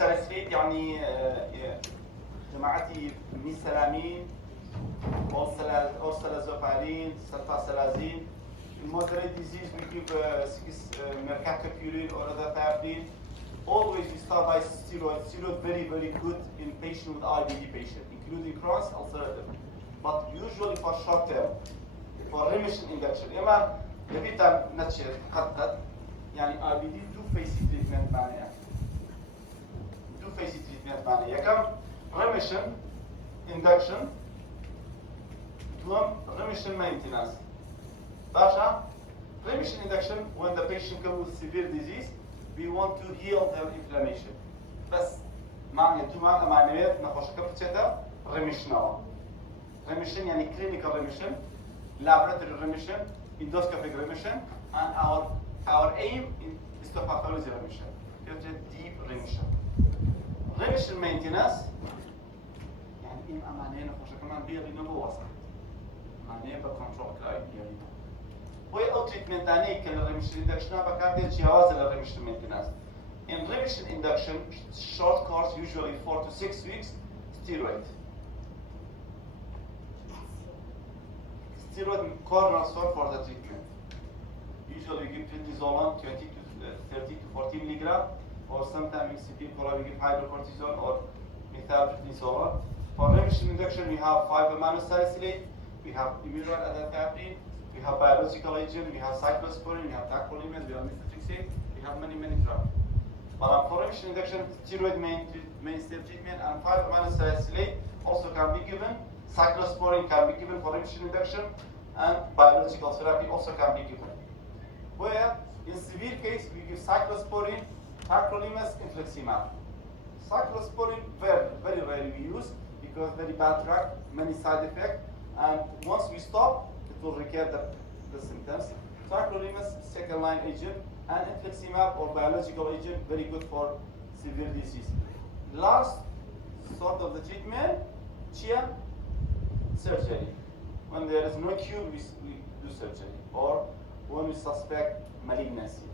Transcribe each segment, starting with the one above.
ساليسيليت يعني جماعتي ميثيلامين oxalazopyrene, sulfasalazine. In moderate disease, we give 6 mercaptopurine or other therapy. Always we start by steroid. Steroid very, very good in patient with IBD patient, including Crohn's ulcerative. But usually for short term, for remission induction. إما نبيتا نتشر قد يعني IBD two phase treatment معناها. Two phase treatment معناها. كم remission induction. Remission maintenance. Basha, remission induction when the patient comes with severe disease, we want to heal their inflammation. بس معنى توما معنويات نخش كفتشتا remission. Remission يعني clinical remission, laboratory remission, endoscopic remission, and our aim is to pathology remission. Deep remission. Remission maintenance يعني إن أمانة نخش كمان بيري نبوة صح. معناه بكنترول كلايد يعني. هو treatment تاني كان remission induction بكارديا جواز remission maintenance. In remission induction, short course usually 4 to 6 weeks, steroid. Steroid cornerstone for the treatment. Usually we give prednisolone 20 to 30 to 40 milligram, or sometimes in severe cholera we give hydrocortisone or methylprednisolone. For remission induction, we have 5-aminosalicylate. We have immunoadaptogenic, we have biological agent, we have cyclosporine, we have tacrolimus, we have methotrexate, we have many drugs. But for remission induction, steroid mainstay treatment and 5-aminosalicylate also can be given. Cyclosporine can be given for remission induction, and biological therapy also can be given. Where in severe case we give cyclosporine, tacrolimus, infliximab. Cyclosporine very rarely we use because very bad drug, many side effects. And once we stop, it will recur the symptoms. Tacrolimus, second line agent, and infliximab or biological agent, very good for severe disease. Last sort of the treatment, surgery. When there is no cure, we do surgery, or when we suspect malignancy.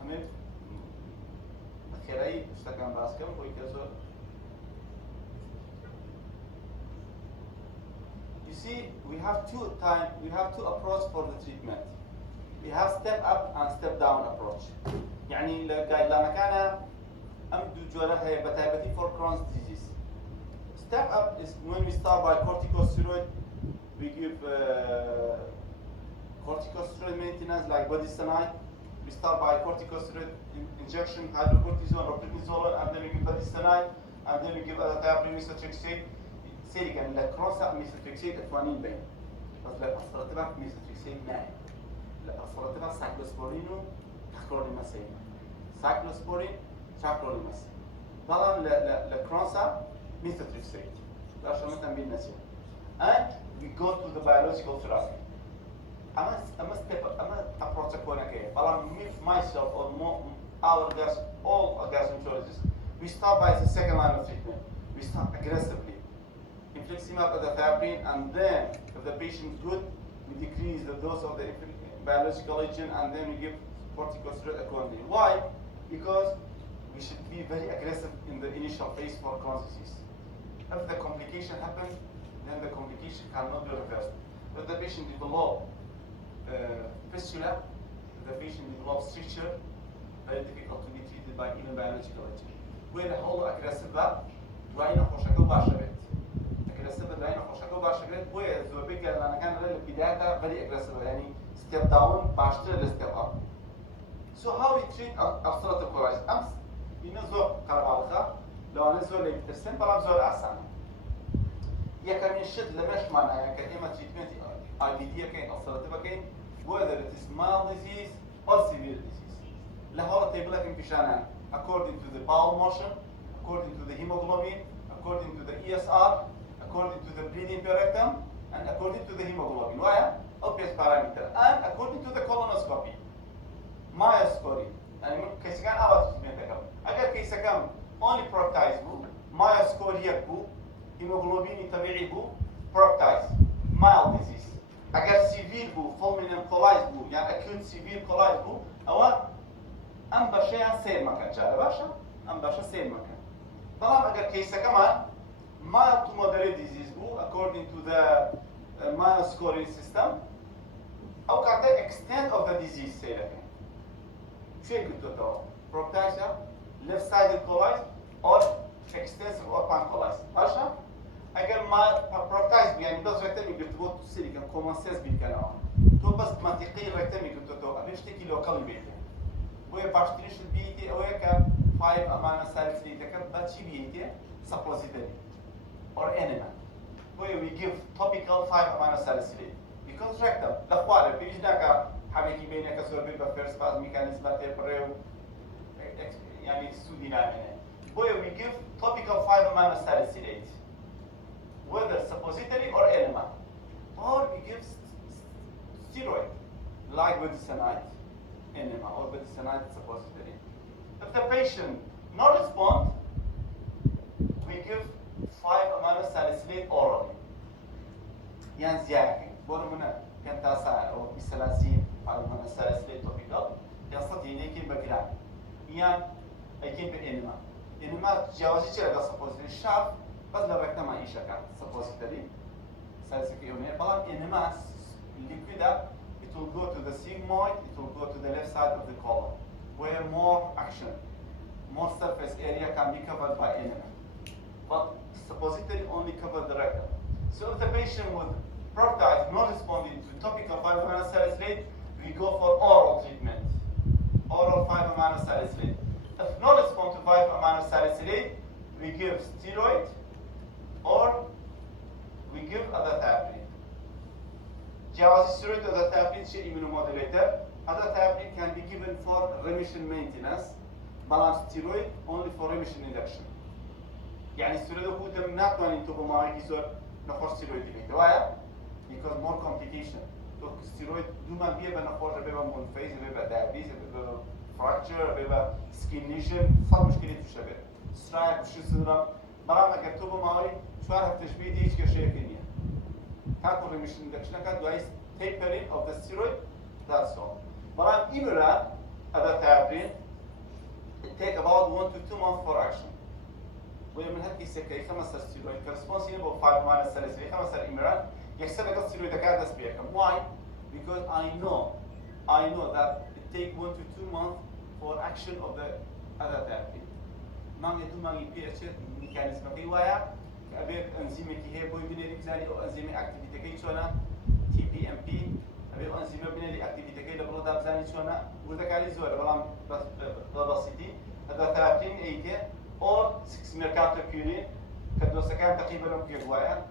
Hamid, أخيرا اشتكى باسكم ويكسر. You see, we have two approaches for the treatment. We have step up and step down approach. يعني لما كان أمدو جوارها بتابتي for Crohn's disease. Step up is when we start by corticosteroid. We give corticosteroid maintenance like budesonide. We start by corticosteroid injection, hydrocortisone or prednisolone, and then we give budesonide, and then we give other therapy, methotrexate. سيري كان لا كروسا ميثوتريكسيد اتوانين بين بس لا أصرتها ميثوتريكسيد ناعم لا أصرتها سايكلوسبورينو تاكروليماسين سايكلوسبورين تاكروليماس طبعا لا كروسا ميثوتريكسيد لا شو مثلا بالنسيان and we go to the biological therapy أما approach كونا كيه طبعا myself or all gastroenterologists we start by the second line of treatment we start aggressively infliximab as a therapy, and then if the patient is good, we decrease the dose of the biological agent, and then we give corticosteroid accordingly. Why? Because we should be very aggressive in the initial phase for Crohn's disease. If the complication happens, then the complication cannot be reversed. If the patient develops fistula, if the patient develops stricture, very difficult to be treated by even biological agent. Where the whole aggressive دواينا خوشكو باشرت. aggressive دواينا خوشكو باشرت. وين زو بيجي لأن كان البداية very aggressive يعني step down باشتر step up. So how we treat ulcerative colitis? أمس ينزو كاربالخا لو أنا زو اللي بترسم بلام زو الأسان. يا كم يشد لمش معنا يا كإما treatment IBD كين ulcerative كين whether it is mild disease or severe disease. لهذا تبلغ إنكشانا according to the bowel motion, according to the hemoglobin, according to the ESR, according to the bleeding per rectum, and according to the hemoglobin. Why? Obvious parameter. And according to the colonoscopy. Myoscoring. يعني كيس كان أول treatment كم. أجر كيس كم only proctize بو. myoscore يكبو. hemoglobin طبيعي بو. proctize. mild disease. أجر severe بو. fulminant colitis بو. يعني acute severe colitis بو. أو ام باشا سير مكان جاري باشا ام باشا سير مكان طبعا اگر كيسه كمان mild to moderate disease بو according to the mild scoring system او كانت extent of the disease سير شو قلت له proctasia left sided colitis or extensive or pancolitis باشا اگر ما proctasia يعني بس ركتمي بيرتبط سيليكا كومن سيس بالكلام تو بس منطقي ركتمي قلت له ابيش تكي لوكال بيتي وهي باشتريش البيتي او هيك 5 امانه سالفلي تكب شي بيتي suppository or enema where we give topical 5 amino salicylate because rectum الاخوار بيجي هناك حبيبي بينك سوربي بفيرست باس ميكانيزم تبريو يعني سودينا where we give topical 5 amino salicylate whether suppository or enema or we give steroid like budesonide enema or budesonide suppository if the patient not respond we give 5 amino salicylate orally يعني زيادة بقول منا كان تاسع أو بسلاسين 5 amino salicylate topical يستطيع يمكن بقران يعني يمكن بإنما إنما جوازي كذا suppository شاف بس لو ركنا ما يشكل suppository salicylate يوميا بلام إنما liquid it will go to the sigmoid it will go to the left side of the colon where more action more surface area can be covered by enema but suppository only cover the rectum. So if the patient with proctitis not responding to topical 5 amino salicylate, we go for oral treatment. Oral 5 amino salicylate. If not respond to 5 amino salicylate, we give steroid or we give other therapy. جواز steroid other therapy is immunomodulator. Other therapy can be given for remission maintenance. Balance steroid only for remission induction. يعني السيرويد هو تم ناتوان انتبه معي كيسور نخور ستيرويد بيه دوايا because more complication تو ستيرويد دوما بيه بنخور بيبا مونفيز بيبا دايابيز بيبا fracture بيبا skin lesion صار مشكلة تشابه سترايك وشي سندرام برام اگر توبه معي شوار هفتشبيه دي ايش كشيه كنيا تاكل ريميشن دكشنا كاد دوايس tapering of the steroid that's all برام إمرا other therapy it take about 1 to 2 months for action ومن هالكي سكاي 5 ستيرويد كرسبونسيبل 5 ماينس ساليسيليت 5 إيميرال يكسر لك ستيرويد كارد أسبيعكم why because I know that it take 1 to 2 months for action of the other therapy ما يدوم ما يبي أشياء ميكانيزم كي ويا كأبير أنزيم كي هي بوي بنيري بزاني أو أنزيم أكتيفيتي كي شونا TPMP أبير أنزيم بنيري أكتيفيتي كي لبرودا بزاني شونا وده كاري زور بلام بسيطي هذا ثلاثين أيتين or 6 mercato curie كدوسة كان تقريبا ممكن هواية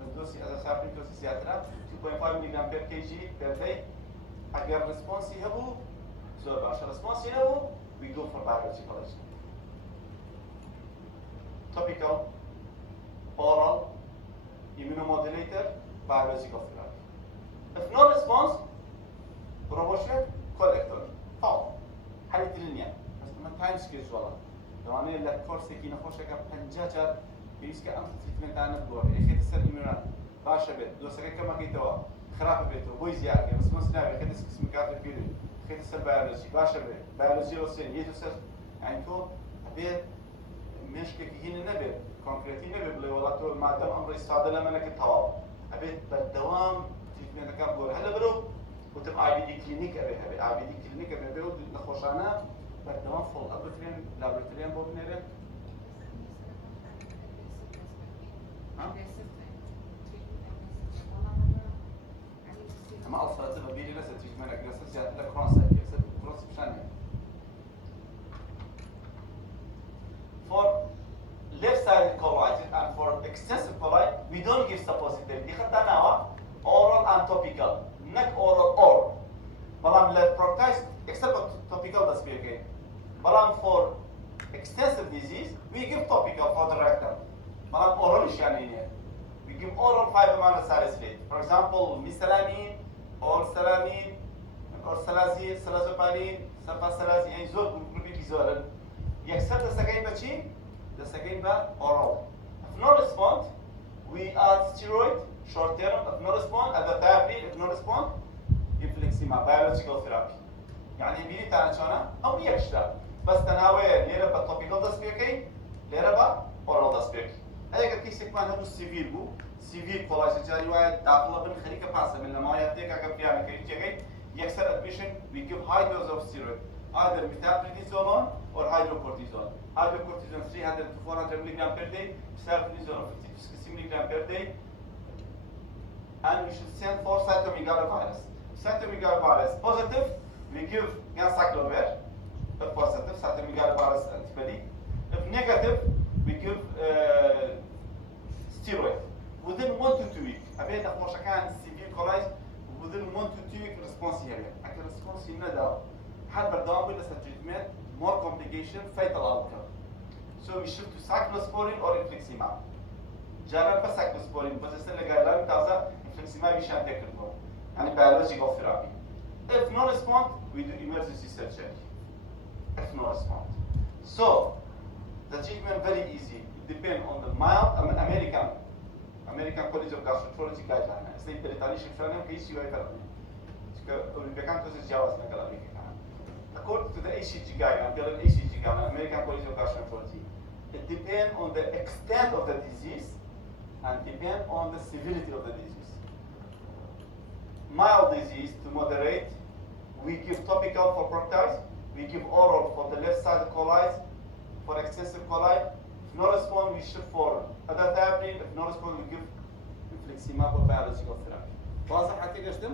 بس دوسي هذا سافرين دوسي زيادة 2.5 ملغ per kg per day أجر response هبو زور باش response هبو we go for biological agent topical oral immunomodulator biological therapy if no response روبوشة collector أو حالة الدنيا بس ما تايم سكيلز والله دوانه لکورسی که نخوشه که 50 جار بیش که امروز تریتمنت آن نبود. اخیت سر ایمران باشه بید. دوست که کم کی تو خراب بید و بوی زیاده. بس مثلا اخیت اسم کارت پیری. اخیت سر بیولوژی باشه بید. بیولوژی واسه یه دوست يعني تو بید مشکل که هینه نبید. کنکریتی نبید. بله ولی تو مادام امر استعداد لمنه که تواو. بید بدوام تریتمنت کار بود. هلا برو وتم IBD کلینیک ابی IBD کلینیک ابی برو نخوشانه بدوام فول لابراتوريان بود نره اما اصلا بيجي لسه تريتمنت اجريسيف زياده كرونس اجريسيف كرونس بشان for left sided colitis and for extensive colitis we don't give suppository دي خدناها oral and topical not oral or بلام proctitis except topical that's be okay بلام for extensive disease we give topical for the rectum بلام oral يعني we give oral 5 amino salicylate for example mesalamine or salamine or salazine salazopaline sulfasalazine يعني زور جروبي زور يكسر دستگاهی بچی دستگاهی با oral if no respond we add steroid short term if no respond other therapy if no respond infliximab biological therapy يعني بيني تانا شانا هم يكشتا بس تناوي ليرة بالتوبيكال داس بيكي ليرة با اورال داس بيكي هذا كي سيكمان هذا السيفير بو سيفير كولاج جاري واحد داخل بين خليك باسه من لما يفتك اگر بيعمل كي جاي يكسر ادميشن we give high dose of steroid either methylprednisolone or hydrocortisone hydrocortisone 300 to 400 mg per day methylprednisolone 50 to 60 mg per day and we should send for cytomegalovirus cytomegalovirus positive we give ganciclovir if positive cytomegalovirus antibody if negative we give steroid within 1 to 2 weeks. أبيت أخوش كان severe colitis within 1 to 2 weeks response here. أكيد response هنا ده حد بردام بيدرس treatment more complication fatal outcome. So we shift to cyclosporine or infliximab. جرب بس cyclosporine بس السنة اللي قايلة تازة infliximab يشان تكرره يعني biological therapy. If no response we do emergency surgery. If no response. So the treatment very easy. It depends on the mild American College of Gastroenterology guideline. اسمه بريطاني شفرانه كيس يوي فرقني. بيكان كوزس جواز نقل أمريكا. According to the ACG guideline, the ACG guideline, American College of Gastroenterology, it depends on the extent of the disease and depends on the severity of the disease. Mild disease to moderate, we give topical for proctitis, we give oral for the left side colitis, for excessive colitis. If no response, we shift for other therapy. If no response, we give infliximab or biological therapy. واضح حتى قشتم؟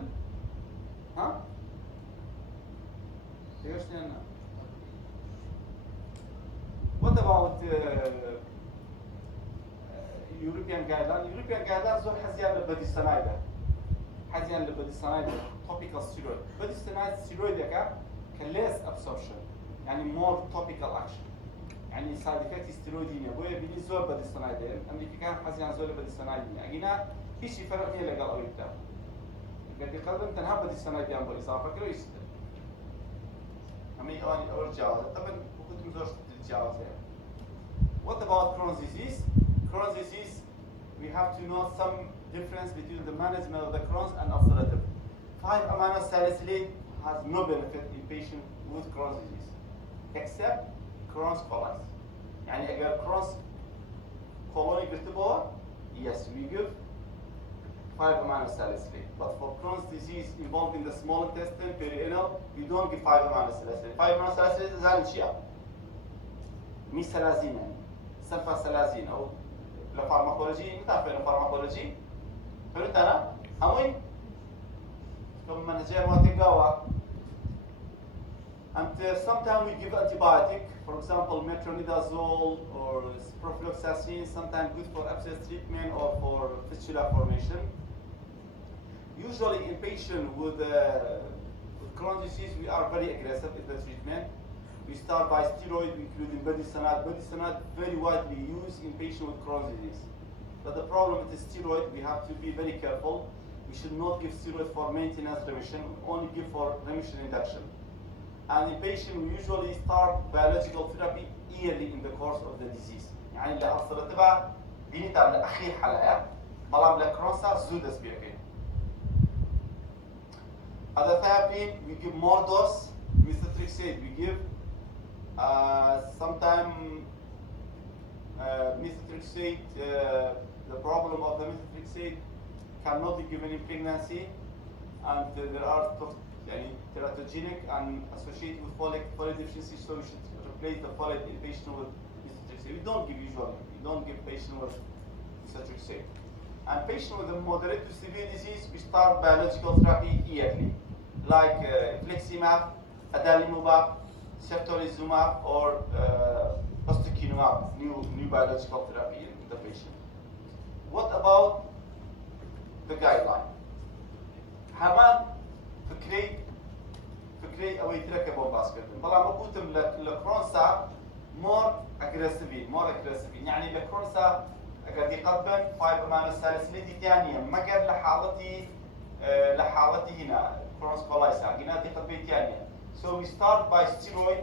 ها؟ قشتم. What about European guideline? European guideline زور حزيان لبدي السنة ده. حزيان لبدي السنة ده. Topical steroid. بدي السنة steroid ده كان less absorption. يعني more topical action. يعني سايد افكت ستيرويدين بويا بيني زور بدي الصنايدين امريكا كان حزيان زور بدي الصنايدين اجينا ايش فرق ني لقال اويتا قد قدم تنها بدي الصنايدين بالاضافه كده يست امي اني ارجع طبعا كنت مزوج تتجاوز What about Crohn's disease? Crohn's disease we have to know some difference between the management of the Crohn's and ulcerative 5-amino salicylate has no benefit in patients with Crohn's disease except Crohn's colitis. يعني أجر Crohn's colonic vertebra, yes, we give 5-amino salicylate. But for Crohn's disease involving the small intestine, perianal, we don't give 5-amino salicylate. 5-amino salicylate is أشياء. ميثالازين يعني, سلفاسلازين أو الفارماكولوجي, نتعرف الفارماكولوجي. فهمت أنا؟ هموي؟ كم من جاي ما تقاوى. And sometimes we give antibiotic, for example, metronidazole or ciprofloxacin, sometimes good for abscess treatment or for fistula formation. Usually in patients with Crohn's disease, we are very aggressive in the treatment. We start by steroid, including budesonide. Budesonide very widely used in patients with Crohn's disease. But the problem with the steroid, we have to be very careful. We should not give steroid for maintenance remission, only give for remission induction. And in patient, we usually start biological therapy early in the course of the disease. يعني اللي أصلتها بينتا الأخير حلقة بلام لكرونسا زودس بيكين. Other therapy, we give more dose. Methotrexate, we give sometime methotrexate. The problem of the methotrexate cannot be given in pregnancy, and there are يعني teratogenic and associated with folate deficiency, so we should replace the folate in patient with methotrexate. We don't give usually. We don't give patient with methotrexate. And patient with a moderate to severe disease, we start biological therapy yearly, like infliximab, adalimumab, ceftorizumab, or ustekinumab, new biological therapy in the patient. What about the guideline? Haman فكري أو يتركب باسكت. طبعا ما قلتم لكرونسا more aggressive يعني لكرونسا قد يقدم 5-amino salicylate ثانية ما قد لحالتي هنا Crohn's colitis قلنا تقدم ثانية. So we start by steroid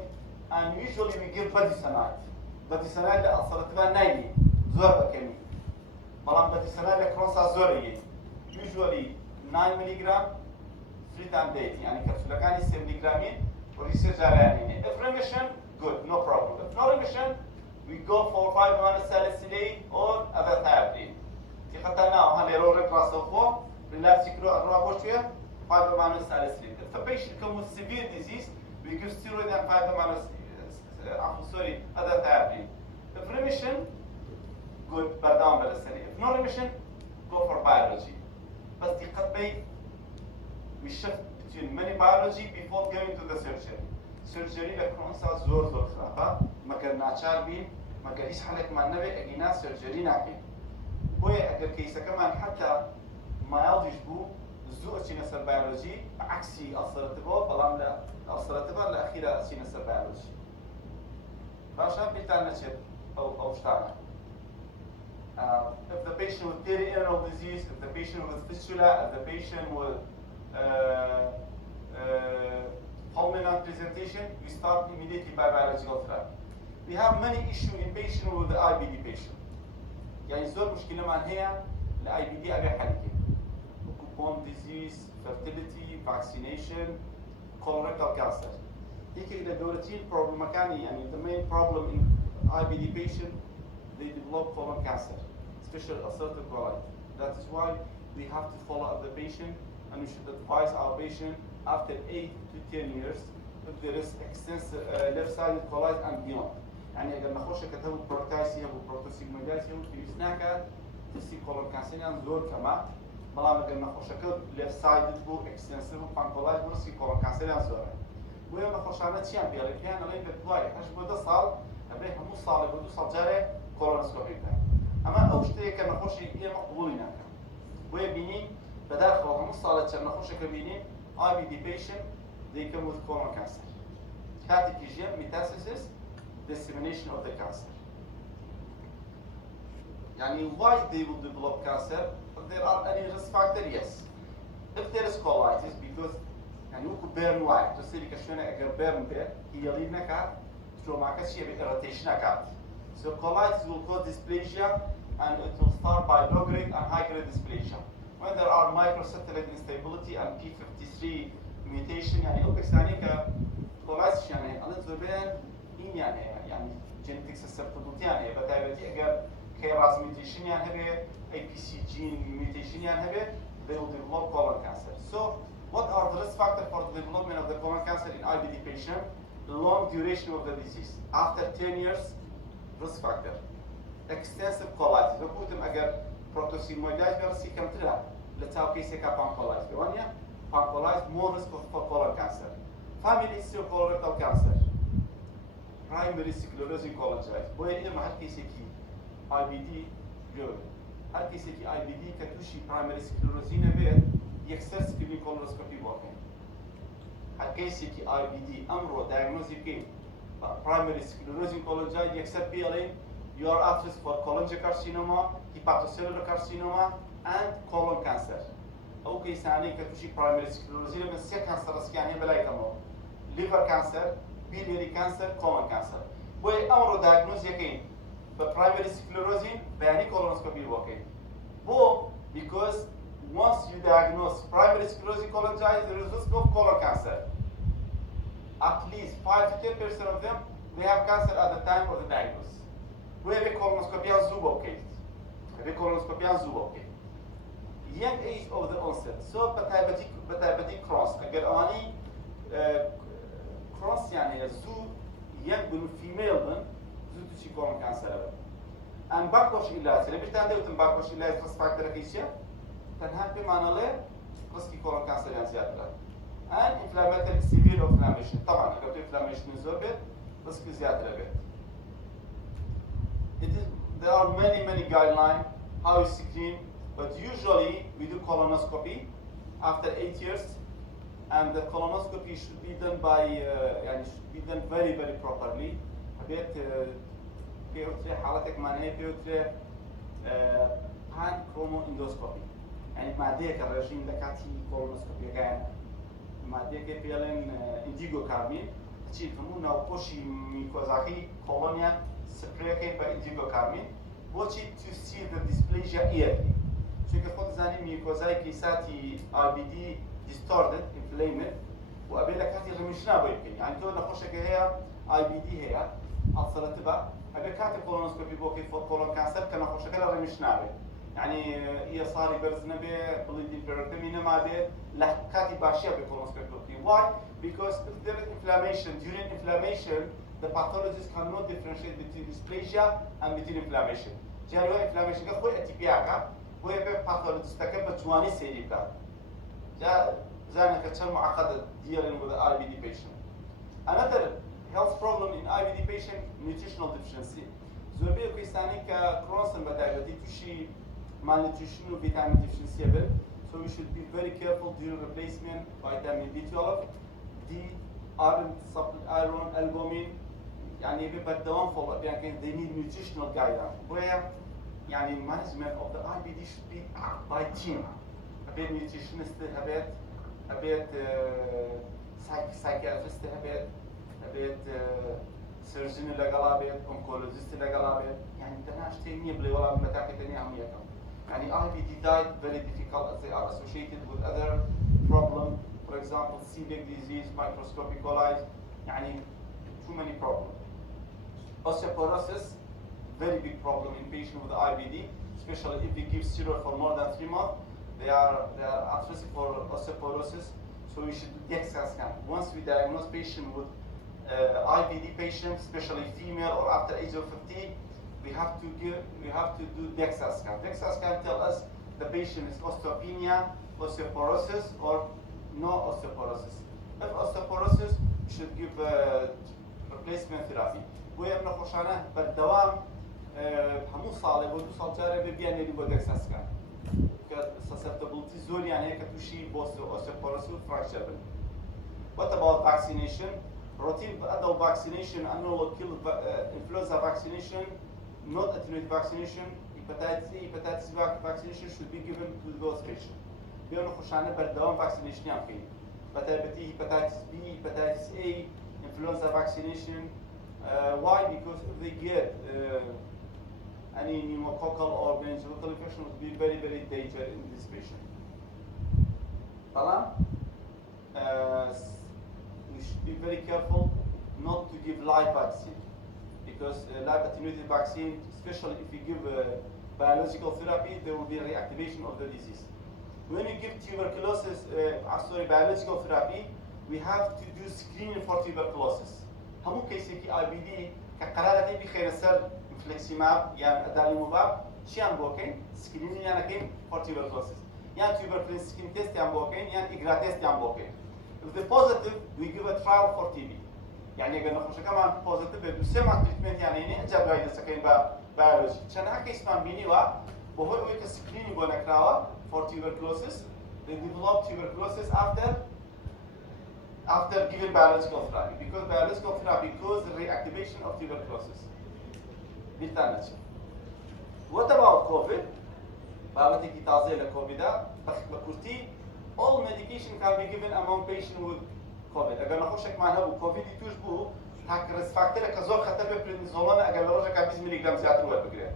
and usually we give budesonide. budesonide لأصلتها نايمي زور بكني. طبعا budesonide لكرونسا زورية. Usually 9 mg 3 times daily يعني كبسولة كان 7 ملغرامين research على if remission, good, no problem. If no remission, we go for 5 salicylate or azathioprine. تقطعنا هذا يروح راسه relax يكرو الرابو شوية 5 salicylate. If a patient comes with severe disease, we give steroid and 5 sorry, azathioprine. If remission, good, but down بالسريع. If no remission, go for biology. بس تقطع we shift between many biology before going to the surgery. Surgery لكن زور خرافة ما كان ناتشار بين ما كان إيش حالك مع النبي أجينا surgery ناكي. هو أجر كيسة كمان حتى ما يلدش بو زوج شيء نسر biology عكسي أصرتبه بلام لا أصرتبه الأخيرة شيء نسر biology. فعشان بيتنا شيء أو شتانا. If the patient with perianal disease, if the patient with fistula, if the patient with pulmonary presentation, we start immediately by biological therapy. We have many issues in patient with the IBD patient. يعني زور مشكلة معنا هي ال IBD أبي حلقة. Bone disease, fertility, vaccination, colorectal cancer. هيك إذا دورتين problem مكاني يعني the main problem in IBD patient they develop colon cancer, especially ulcerative colitis. That is why we have to follow up the patient and we should advise our patient after 8 to 10 years if there is extensive left-sided colitis and beyond. يعني إذا نخش كتبوا بروتايسيا وبروتوسيجمودالسيا في سناكا تسي colon cancer يعني زور كمان. بلام إذا نخش كتب left-sided بو extensive pancolitis برسي colon cancer يعني زور. ويوم نخش على تيان بيالي كيان لين بتواي أش بده صال أبيه مو صال بده صال جاري colonoscopy كان. أما أوشتي كان نخش إيه مقبولين كان. ويبينين بداخل هم صالة كان نخش كبينين IBD patient they come with colon cancer. Catechism, metastasis, dissemination of the cancer. يعني why they will develop cancer? If there are any risk factor, yes. If there is colitis, because يعني وكو burn white, تصير كشونا أجر burn بير هي لينا كات شو معك شيء irritation كات. So colitis will cause dysplasia and it will start by low-grade and high-grade dysplasia. When there are microsatellite instability and P53 mutation يعني أوبكس يعني كcolitis يعني أنا زبان إن يعني genetic susceptibility يعني بتاعتي أجر KRAS mutation يعني هبه APC gene mutation يعني هبه they will develop colon cancer. So what are the risk factors for the development of the colon cancer in IBD patient? The long duration of the disease. After 10 years, risk factor. Extensive colitis. بقولتم أجر protosynovitis برسي كم تلا لتاو كيسة كpancolitis. بوانيا pancolitis more risk for colon cancer. Family history of colorectal cancer. Primary sclerosing cholangitis. بوي إيه ما هالكيسة كي IBD جود. هالكيسة كي IBD كتوشي primary sclerosing بيت يكسر سكرين colonoscopy بوكين. هالكيسة كي IBD أمره diagnosis كي primary sclerosing cholangitis يكسر PLA. You are at risk for cholangiocarcinoma, hepatocellular carcinoma, and colon cancer. Okay, ثاني كتوشي primary sclerosing من سيا cancer يعني بلاي كمان. Liver cancer, biliary cancer, colon cancer. بوي أمره diagnose يكين. But primary sclerosing بيعني colonoscopy وكين. بو because once you diagnose primary sclerosing cholangitis, there is risk of colon cancer. At least 5 to 10% of them they have cancer at the time of the diagnosis. وهي colonoscopy زوبوكي. هي colonoscopy زوبوكي. Young age of the onset. So بتاعتي cross. أجر أني cross يعني زو young بالfemale من زو تشي colon cancer. And باكوش إلاج. اللي بيشتغل ده باكوش إلاج risk factor كيشيا. تنها بمعنى له risk colon cancer يعني زيادة. And inflammatory severe inflammation. طبعا أجر inflammation زوبت risk زيادة له. There are many guidelines how you screen, but usually we do colonoscopy after 8 years, and the colonoscopy should be done by should be done very properly. حبيت بيوتري حالتك معناها بيوتري hand chromo endoscopy. يعني مع ذيك الرجيم دكاتي colonoscopy كان مع ذيك بيلين indigo كارمين تشيل كمونا وكوشي ميكوزاكي كولونيا سبريكي بإنديجو كارمين بوشي to see the dysplasia early. شو كفوت زاني ميكوزاي كيساتي IBD distorted inflamed وأبي لك هاتي رمشنا بيمكن يعني تو نخشك هي اي بي دي هي أصلت بقى أبي كاتي كولونوسكوبي بوكي كولون كانسر كنا نخشك لا رمشنا بي يعني هي صاري برز نبي بليدين بيرتمي نما بي لا كاتي باشيا بكولونوسكوبي بوكي why because if there is inflammation during inflammation the pathologist cannot differentiate between dysplasia and between inflammation جاري هو inflammation كخوي اتباعك هو يبقى pathologist تكبر جواني سيري بقى جاء زانك كم معقدة dealing with IBD patient. Another health problem in IBD patient nutritional deficiency. زوبي كيستاني كرونسن بدأت تشي malnutrition vitamin deficiency level. So we should be very careful during replacement vitamin B12, D, iron, albumin. يعني يبقى الدوام follow up يعني they need nutritional guidance. Where يعني management of the IBD should be by team. A bit nutritionist, a bit psychiatrist, a bit surgeon لقلا بيت oncologist لقلا بيت يعني تناش تانية بلي ولا متاكد تانية عمية يعني IBD diet very difficult as they are associated with other problem for example celiac disease microscopic coli يعني too many problems osteoporosis very big problem in patients with IBD especially if we give steroid for more than 3 months they are at risk for osteoporosis so we should do DEXA scan once we diagnose patient with IBD patient, especially female or after age of 50, we have to do DEXA scan. DEXA scan tell us the patient is osteopenia, osteoporosis, or no osteoporosis. If osteoporosis, we should give replacement therapy. ويا من خوشانه بالدوام همو صالح ودو صالح بيبيان اللي هو DEXA scan. Susceptibility زول يعني هيك توشي osteoporosis fracture. What about vaccination? Routine adult vaccination, annual kill influenza vaccination, not attenuated vaccination, hepatitis A, hepatitis B vaccination should be given to those patients. بيقولوا خشانة بالدوام vaccination يمكن. Hepatitis B, hepatitis A, influenza vaccination. Why? Because if they get any pneumococcal or meningococcal infection, would be very, very dangerous in this patient. طبعا. We should be very careful not to give live vaccine because live attenuated vaccine, especially if you give biological therapy, there will be a reactivation of the disease. When you give tuberculosis, biological therapy, we have to do screening for tuberculosis. همو كيسي كي IBD كقرارة دي بخير السر infliximab يعني adalimumab شيان بوكين screening يعني كين for tuberculosis. يعني tuberculosis skin test يعني بوكين يعني إجراء test يعني بوكين. If they're positive, we give a trial for TB. يعني قلنا خوش كمان positive بسمع treatment يعني إني أجاب رايد سكين biology. عشان هكذا اسمه بيني وهو يك screening قلنا كراوا for tuberculosis. They develop tuberculosis after giving biological therapy because biological therapy causes the reactivation of tuberculosis. بالتالي. What about COVID? بعد تيجي تازه لكوفيد ده بكرتي. All medication can be given among patients with COVID. أجر نخشك معنا وكوفيد يتوجبه هاك risk factor كزور خطر ببرينزولون أجر لروجا كابيز مليغرام زيادة ولا بقرأ.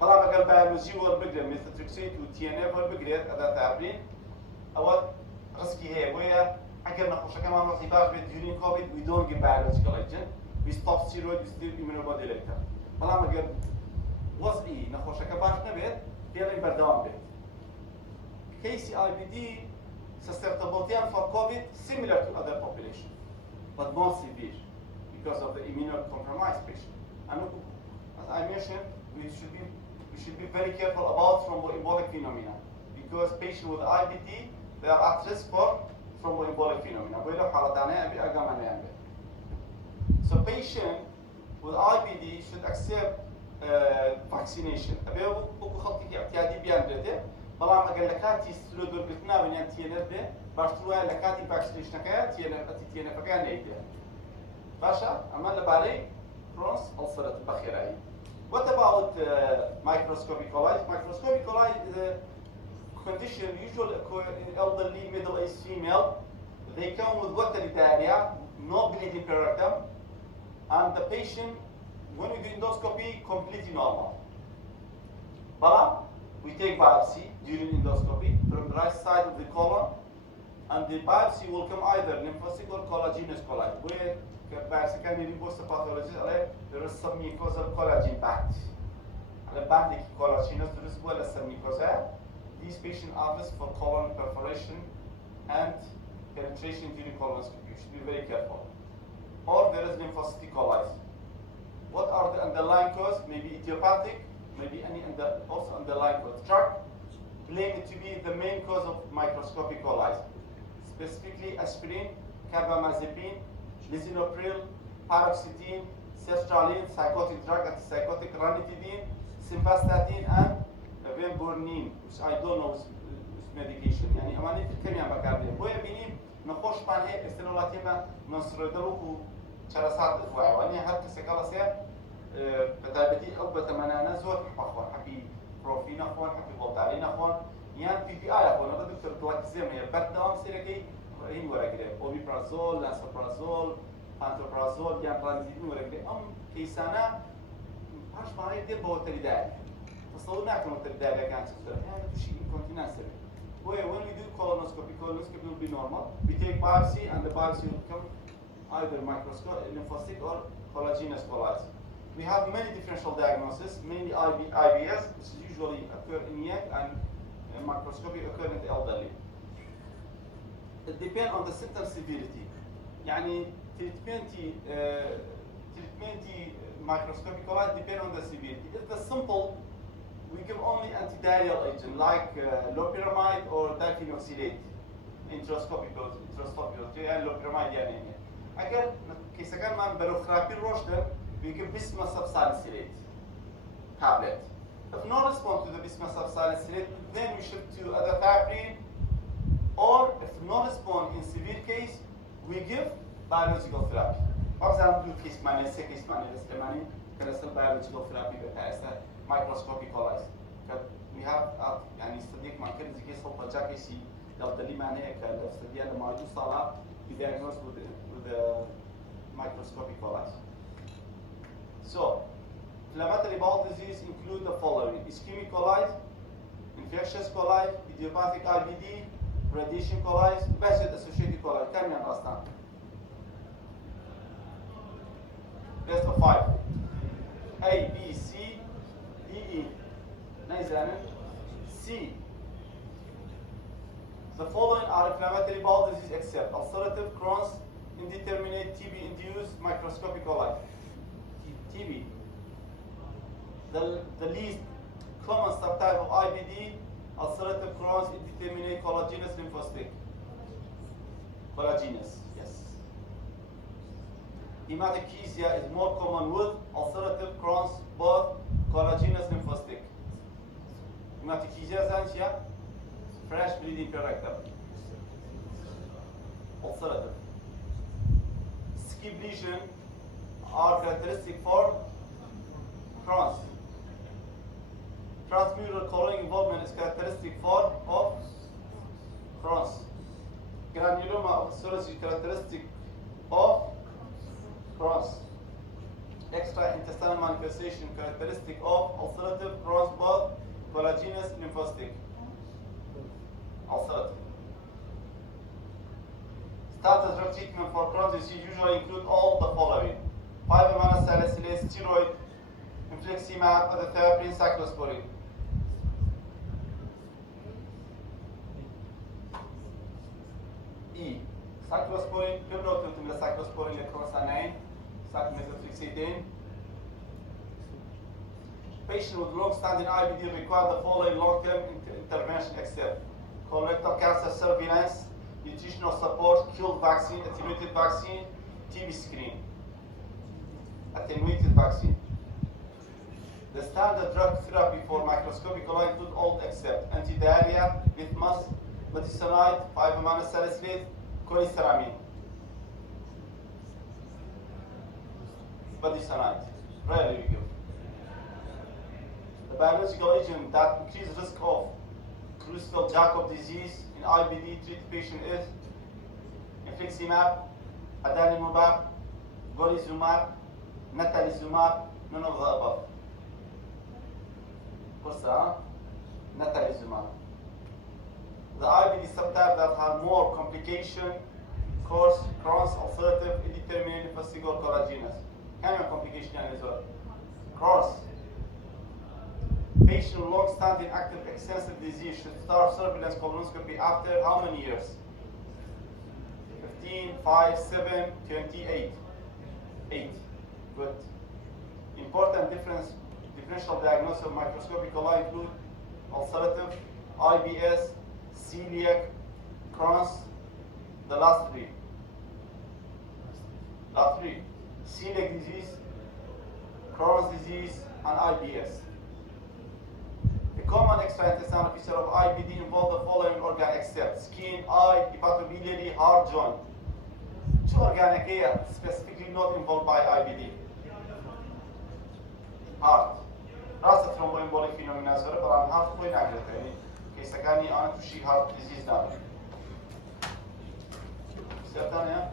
طبعا أجر بيولوجي ولا بقرأ ميثوتريكسيت وTNF ولا بقرأ هذا تعبين. أول ريسكي هي ويا أجر نخشك معنا نصيبات during COVID we don't give biological agent. We stop steroid we still immunomodulator. طبعا أجر وصفي نخشك باش نبيت بيرين بردوام بيت. KCIBD susceptibility for COVID similar to other population, but more severe because of the immunocompromised patient. And as I mentioned, we should be very careful about thromboembolic phenomena because patients with IBD they are at risk for thromboembolic phenomena. So patient with IBD should accept vaccination. بلام اگر لکاتی سلو درگتنا بنیان تینر به باشتروای لکاتی واکسینیشن کات تینر فکان نیده باشا اما لباری کرونس السرت بخیرایی. What about microscopic coli? Microscopic coli is a condition usually occur in elderly middle-aged female. They come with watery diarrhea, no bleeding per rectum, and the patient when we do endoscopy completely normal. Bala we take biopsy during endoscopy from the right side of the colon and the biopsy will come either lymphocytic or collagenous coli. Where biopsy can be reposed pathologist, there is some mucosal collagen back. And banding collagenous, there is well as some mucosa. These patients are risk for colon perforation and penetration during colonoscopy. You should be very careful. Or there is lymphocytic coli. What are the underlying cause? Maybe idiopathic, maybe any also underlying cause. Drug claim it to be the main cause of microscopic coli, specifically aspirin, carbamazepine, lisinopril, paroxetine, sertraline, psychotic drug, antipsychotic, ranitidine, simvastatin, and venbornine, which I don't know is medication. يعني أماني في الكيمياء بكاردين. بويا بيني نخش بان هيك استنولاتي ما نصردلوكو شرسات الفواعي. وأني حتى سكالسيا بتابتي أو بتمنى نزور أخوان حبي بروفين أخوان حبي بولتالين أخوان. يعني في أخوان هذا دكتور تلاقي ما يبردام سيركي هين ورا كده. أوميبرازول، لانسوبرازول، بانتوبرازول، يعني رانزيدين ورا كده. كيسانا باش معناه يدير بوتري داري. تصورنا كم وتر داري كان شفتها. هذا شيء incontinence. When we do colonoscopy will be normal. We take biopsy and the biopsy will come either microscopic, lymphocytic or collagenous coli. We have many differential diagnoses, mainly IBS, which usually occur in young and microscopy occur in the elderly. It depends on the symptom severity. يعني treatment microscopic coli depend on the severity. If the simple, we give only antidiarrheal agent like loperamide or diphenhydroxylate, intrascopical, and loperamide يعني. Again, كيسا كان من بروخرابي روشتر, we give bismuth subsalicylate tablet. If no response to the bismuth subsalicylate, then we shift to azathioprine, or if no response in severe case, we give biological therapy. For example, case mania, case mania, mania, كنستخدم biological therapy بتاعتها microscopic coli. We have يعني استديك مع كل زي كيس حط جاكيسي يلتلي معناه كالاستديا لما يجوا صلاة we diagnose with the microscopic coli. So, inflammatory bowel disease include the following: ischemic coli, infectious coli, idiopathic IBD, radiation coli, bacterial associated coli. Can you understand? List of 5. A, B, C, D, E. Nice, C. The following are inflammatory bowel disease except ulcerative Crohn's, indeterminate TB-induced microscopic coli. TB. The least common subtype of IBD, ulcerative Crohn's, indeterminate collagenous lymphocytic. Collagenous, yes. Hematochezia is more common with ulcerative Crohn's, both collagenous lymphocytic. Hematochezia zantia, fresh bleeding per rectum. Ulcerative. Skip lesion are characteristic for Crohn's. Transmural colon involvement is characteristic of Crohn's. Granuloma of serology is characteristic of Crohn's. Extra-intestinal manifestation characteristic of ulcerative Crohn's, both collagenous lymphocytic. Ulcerative. Standard drug treatment for Crohn's disease usually include all the following: 5-aminosalicylate, steroid, infliximab, azathioprine, cyclosporine. E. Cyclosporine, pivotal to the cyclosporine lecrosanine, methotrexate. Patient with long-standing IBD require the following long-term intervention except colorectal cancer surveillance, nutritional support, killed vaccine, attenuated vaccine, TB screen. Attenuated vaccine. The standard drug therapy for microscopic coli include all except antidiarrhea, litmus, budesonide, 5-aminosalicylate, cholestyramine. Budesonide, rarely we give. The biological agent that increases risk of Creutzfeldt-Jakob disease in IBD treated patient is infliximab, adalimumab, golizumab, natalizumab, none of the above. Natalizumab. The IBD subtype that have more complication, course, Crohn's, ulcerative, indeterminate, fascicle, collagenous. كم من complication يعني زول؟ Crohn's. Patient with long-standing active extensive disease should start surveillance colonoscopy after how many years? 15, 5, 7, 28. 8. Good. Important differential diagnosis of microscopic coli include ulcerative, IBS, celiac, Crohn's, the last three. Celiac disease, Crohn's disease, and IBS. The common extraintestinal feature of IBD involve the following organ except skin, eye, hepatobiliary, heart, joint. Two organ here specifically not involved by IBD. Heart. راس thromboembolic phenomena زوره برای heart کوئی نگرفته یعنی کیسکانی آن توشی heart disease نبود. سرطان